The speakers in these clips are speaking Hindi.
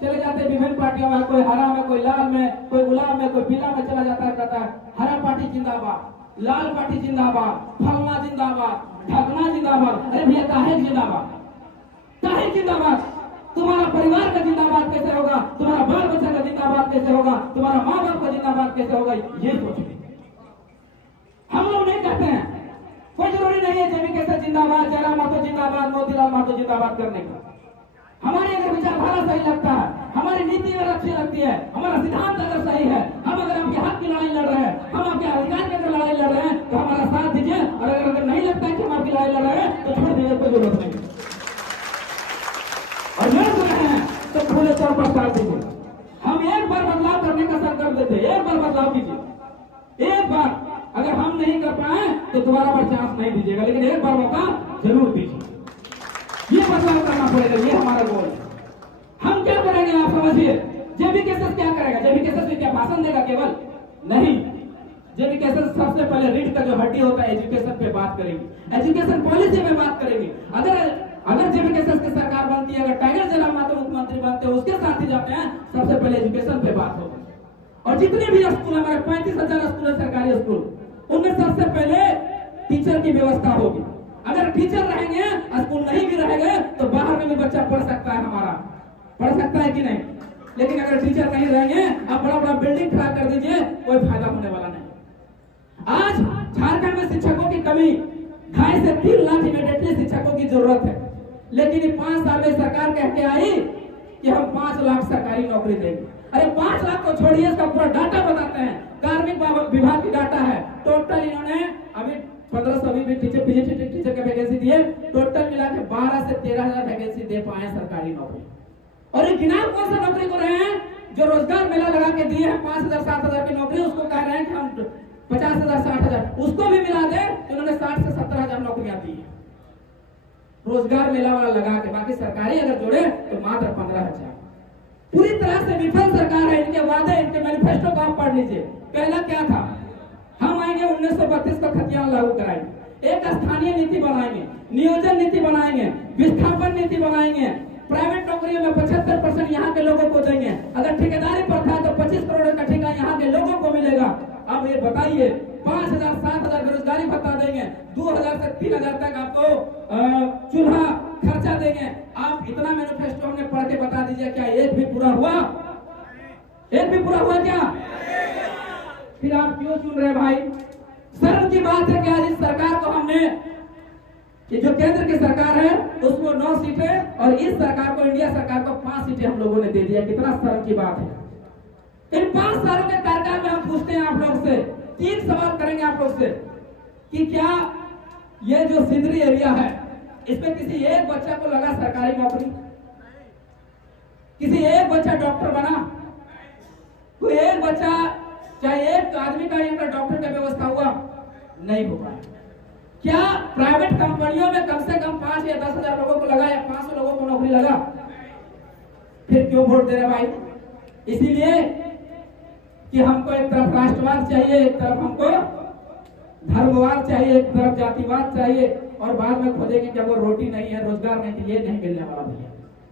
चले जाते विभिन्न पार्टियों में, कोई हरा में, कोई लाल में, कोई गुलाब में, कोई पीला में चला जाता है, कहता है हरा पार्टी जिंदाबाद, लाल पार्टी जिंदाबाद, फलना जिंदाबाद, ढकना जिंदाबाद। अरे भैया काहे जिंदाबाद, काहे जिंदाबाद? तुम्हारा परिवार का जिंदाबाद कैसे होगा, तुम्हारा बाल बच्चा का जिंदाबाद कैसे होगा, तुम्हारा माँ बाप का जिंदाबाद कैसे होगा, ये सोचिए। हम लोग नहीं कहते हैं, कोई जरूरी नहीं है जेबी कैसे जिंदाबाद, जयराम महतो जिंदाबाद, मोतीलाल महतो जिंदाबाद करने का। हमारी अगर विचारधारा सही लगता है, हमारी नीति अगर अच्छी लगती है, हमारा सिद्धांत अगर सही है, हम अगर आपके हक की लड़ाई लड़ रहे हैं, हम आपके अधिकार की अगर लड़ाई लड़ रहे हैं, तो हमारा साथ दीजिए। और अगर नहीं लगता है कि हम आपकी लड़ाई लड़ रहे हैं तो छोड़ दीजिए, कोई जरूरत नहीं। और लड़ रहे हैं तो खुले तौर पर साथ दीजिए। हम एक बार बदलाव करने का संकल्प देते हैं, एक बार बदलाव कीजिए, एक बार। अगर हम नहीं कर पाए तो दोबारा पर चांस नहीं दीजिएगा, लेकिन एक बार मौका जरूर दीजिए। ये बदलाव करना पड़ेगा, ये हमारा गोल है। हम क्या करेंगे आप समझिए। जेबी केसेस क्या करेगा? जेबी केसेस में क्या भाषण देगा? केवल नहीं, जेबी केसेस सबसे पहले रीढ़ का जो हड्डी होता है एजुकेशन पे बात करेंगे, एजुकेशन पॉलिसी पे बात करेंगे। अगर जेबी केसेस की सरकार बनती है, अगर टाइगर जयराम महतो मुख्यमंत्री बनते हैं, उसके साथ ही जाते हैं, सबसे पहले एजुकेशन पे बात होगी। और जितने भी स्कूल हमारे 35,000 स्कूल है, सरकारी स्कूल, उनमें सबसे पहले टीचर की व्यवस्था होगी। अगर टीचर रहेंगे, स्कूल नहीं भी रहेंगे, तो बाहर में भी बच्चा पढ़ सकता है, हमारा पढ़ सकता है कि नहीं। लेकिन अगर टीचर नहीं रहेंगे, आप बड़ा बड़ा बिल्डिंग खड़ा कर दीजिए, कोई फायदा होने वाला नहीं। आज झारखंड में शिक्षकों की कमी, 2.5 से 3 लाख इमीडिएटली शिक्षकों की जरूरत है। लेकिन 5 साल में सरकार कह के आई कि हम 5 लाख सरकारी नौकरी देंगे। अरे 5 लाख को छोड़िए, इसका पूरा डाटा बताते हैं। कार्मिक विभाग की डाटा है, टोटल इन्होंने अभी 1500 भी टीचर पीजीटी टीचर की वैकेंसी दिए, टोटल मिला के 12 से 13,000 वैकेंसी दे पाए सरकारी नौकरी। और ये गिनाव कौन सा नौकरी को रहे हैं? जो रोजगार मेला लगा के दिए हैं 5,000 7,000 की नौकरी, उसको कह रहे हैं कि हम 50,000 60,000, उसको भी मिला दे तो उन्होंने 60 से 70,000 नौकरियां दी है रोजगार मेला वाला लगा के। बाकी सरकारी अगर जोड़े तो मात्र 15,000। पूरी तरह से विफल सरकार है। इनके वादे, इनके मैनिफेस्टो को आप पढ़ लीजिए। पहला क्या था? हम आएंगे 1932 का खतियान लागू कराएंगे, एक स्थानीय नीति बनाएंगे, नियोजन नीति बनाएंगे, विस्थापन नीति बनाएंगे, प्राइवेट नौकरियों में 75% यहाँ के लोगों को देंगे। अगर ठेकेदारी पर था तो 25 करोड़ का ठेका यहाँ के लोगों को मिलेगा। अब ये बताइए, 5,000 7,000 बेरोजगारी भत्ता देंगे, 2,000 से 3,000 तक आपको चूल्हा खर्चा देंगे। आप इतना मैनिफेस्टो हमने पढ़ के बता दीजिए, क्या एक भी पूरा हुआ? एक भी पूरा हुआ क्या? फिर आप क्यों सुन रहे भाई? शर्म की बात है कि आज इस सरकार को हमने, कि जो केंद्र की सरकार है उसको 9 सीटें और इस सरकार को, इंडिया सरकार को 5 सीटें हम लोगों ने दे दिया। कितना शर्म की बात है। इन 5 सालों के कार्यकाल में हम पूछते हैं आप लोग से, 3 सवाल करेंगे आप लोग से कि क्या ये जो सिंदरी एरिया है, इसमें किसी एक बच्चा को लगा सरकारी नौकरी? किसी एक बच्चा डॉक्टर बना? कोई एक बच्चा, चाहे एक आदमी का यहाँ पर डॉक्टर का व्यवस्था हुआ? नहीं हो पाया। क्या प्राइवेट कंपनियों में कम से कम 5 या 10,000 लोगों को लगा या 500 लोगों को नौकरी लगा? फिर क्यों वोट दे रहे भाई? इसीलिए कि हमको एक तरफ राष्ट्रवाद चाहिए, एक तरफ हमको धर्मवाद चाहिए, एक तरफ जातिवाद चाहिए, और बाद में खोजेंगे कि वो रोटी नहीं है, रोजगार नहीं है, ये नहीं मिलने वाला भैया।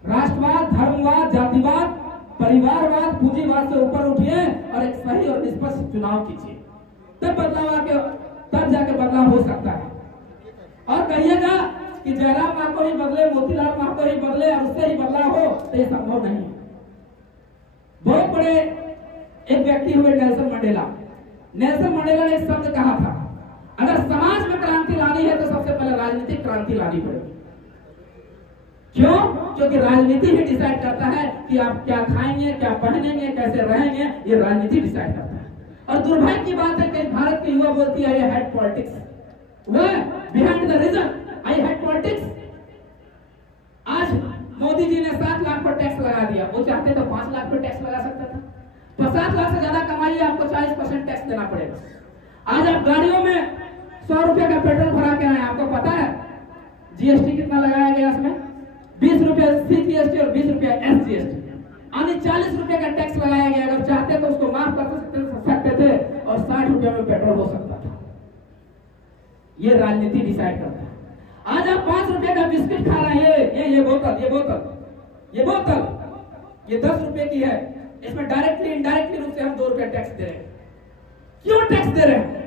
राष्ट्रवाद, धर्मवाद, जातिवाद, परिवारवाद, पूंजीवाद से ऊपर उठिए और एक सही और निष्पक्ष चुनाव कीजिए, तब बदलाव आके, तब जाके बदलाव हो सकता है। और कहिएगा कि जयराम महतो ही बदले, मोतीलाल महतो ही बदले और उससे ही बदलाव हो, तो ये संभव नहीं है। बहुत बड़े एक व्यक्ति हुए नेल्सन मंडेला। नेल्सन मंडेला ने एक शब्द कहा था, अगर समाज में क्रांति लानी है तो सबसे पहले राजनीतिक क्रांति लानी पड़ेगी। क्यों? क्योंकि राजनीति ही डिसाइड करता है कि आप क्या खाएंगे, क्या पहनेंगे, कैसे रहेंगे, ये राजनीति डिसाइड करता है। और दुर्भाग्य की बात है कि भारत के युवा बोलती है, I hate politics, behind the reason I hate politics. आज मोदी जी ने 7 लाख पर टैक्स लगा दिया, वो चाहते तो 5 लाख पर टैक्स लगा सकता था। 50 लाख से ज्यादा कमाई आपको 40% टैक्स देना पड़ेगा। आज आप गाड़ियों में 100 रुपए का पेट्रोल भरा के आए, आपको पता है जीएसटी कितना लगाया गया? इसमें 20 रुपए सीजीएसटी और 20 रुपए एसजीएसटी, यानी 40 रुपए का टैक्स लगाया गया। अगर चाहते तो उसको माफ कर सकते थे और 60 रुपए में पेट्रोल हो सकता था। ये राजनीति डिसाइड करता है। आज आप 5 रुपए का बिस्किट खा रहे हैं, ये बोतल ये 10 रुपए की है, इसमें डायरेक्टली इनडायरेक्टली रूप से हम 2 रुपए टैक्स दे रहे हैं। क्यों टैक्स दे रहे हैं?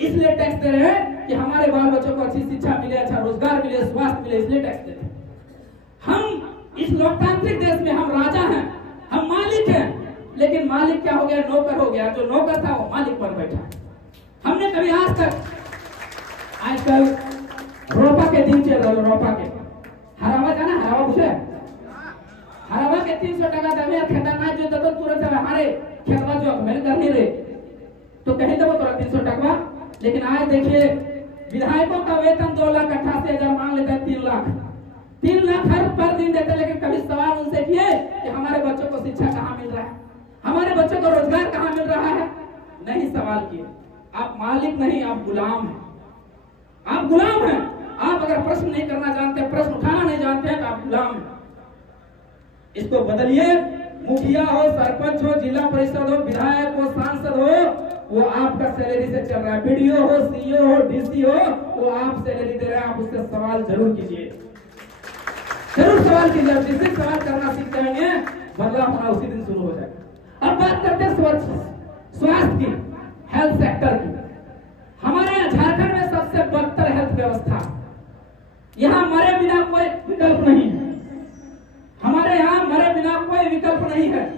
इसलिए टैक्स दे रहे हैं कि हमारे बाल बच्चों को अच्छी शिक्षा मिले, अच्छा रोजगार मिले, स्वास्थ्य मिले, इसलिए टैक्स देते हैं। हम इस लोकतांत्रिक देश में हम राजा हैं, हम मालिक हैं, लेकिन मालिक क्या हो गया? नौकर हो गया। जो नौकर था वो मालिक पर बैठा। हमने कभी आजकल रोपा के दिन चल रहा है, रोपा के हरावा जाना, हरावा पूछे हरावा के 300 टका दे खतरनाक जो तो तुरंत हमारे खेतवा जो मेरे कर नहीं रहे तो कहीं दबो तोरा 300 टका। लेकिन आज देखिए विधायकों का वेतन 2,88,000 मांग लेता है, 3 लाख 3 लाख हर पर दिन देते। लेकिन कभी सवाल उनसे किए कि हमारे बच्चों को शिक्षा कहाँ मिल रहा है, हमारे बच्चों को रोजगार कहाँ मिल रहा है? नहीं सवाल किए। आप मालिक नहीं, आप गुलाम हैं, आप गुलाम हैं। आप अगर प्रश्न नहीं करना जानते, प्रश्न उठाना नहीं जानते हैं तो आप गुलाम हैं। इसको बदलिए। मुखिया हो, सरपंच हो, जिला परिषद हो, विधायक हो, सांसद हो, वो आपका सैलरी से चल रहा है। बीडीओ हो, सीईओ हो, डीसी हो, वो आप सैलरी दे रहे हैं। आप उससे सवाल जरूर कीजिए, जरूर सवाल कीजिए। जिस दिन सवाल करना सीख जाएंगे, बदलाव होना उसी दिन शुरू हो जाएगा। अब बात करते हैं स्वास्थ्य की, हेल्थ सेक्टर की। हमारे यहाँ झारखंड में सबसे बदतर हेल्थ व्यवस्था, यहाँ मरे बिना कोई विकल्प नहीं है। हमारे यहाँ मरे बिना कोई विकल्प नहीं है।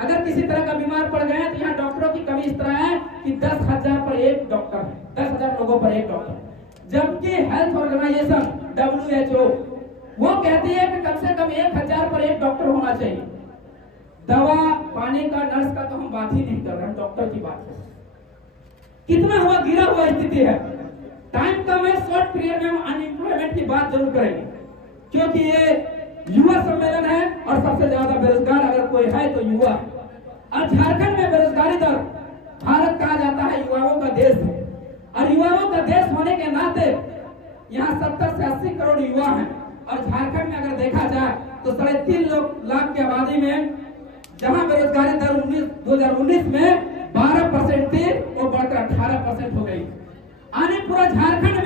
अगर किसी तरह का बीमार पड़ गए तो यहाँ डॉक्टरों की कमी इस तरह है कि 10,000 पर एक डॉक्टर है, 10,000 लोगों पर एक डॉक्टर। जबकि हेल्थ ऑर्गेनाइजेशन WHO वो कहती है कि कम से कम 1,000 पर एक डॉक्टर होना चाहिए। दवा पानी का, नर्स का तो हम बात ही नहीं कर रहे, हम डॉक्टर की बात कर रहे हैं। कितना हुआ, गिरा हुआ स्थिति है। टाइम कम है, शॉर्ट पीरियड में हम अनएम्प्लॉयमेंट की बात जरूर करेंगे, क्योंकि ये युवा सम्मेलन है और सबसे ज्यादा बेरोजगार अगर कोई है तो युवा। और झारखंड में बेरोजगारी दर, भारत कहा जाता है युवाओं का देश है, और युवाओं का देश होने के नाते यहाँ 70 से 80 करोड़ युवा हैं। और झारखंड में अगर देखा जाए तो 3.5 लाख की आबादी में जहां बेरोजगारी दर 2019 में 12% थी, वो बढ़कर 18% हो गई। आने पूरा झारखंड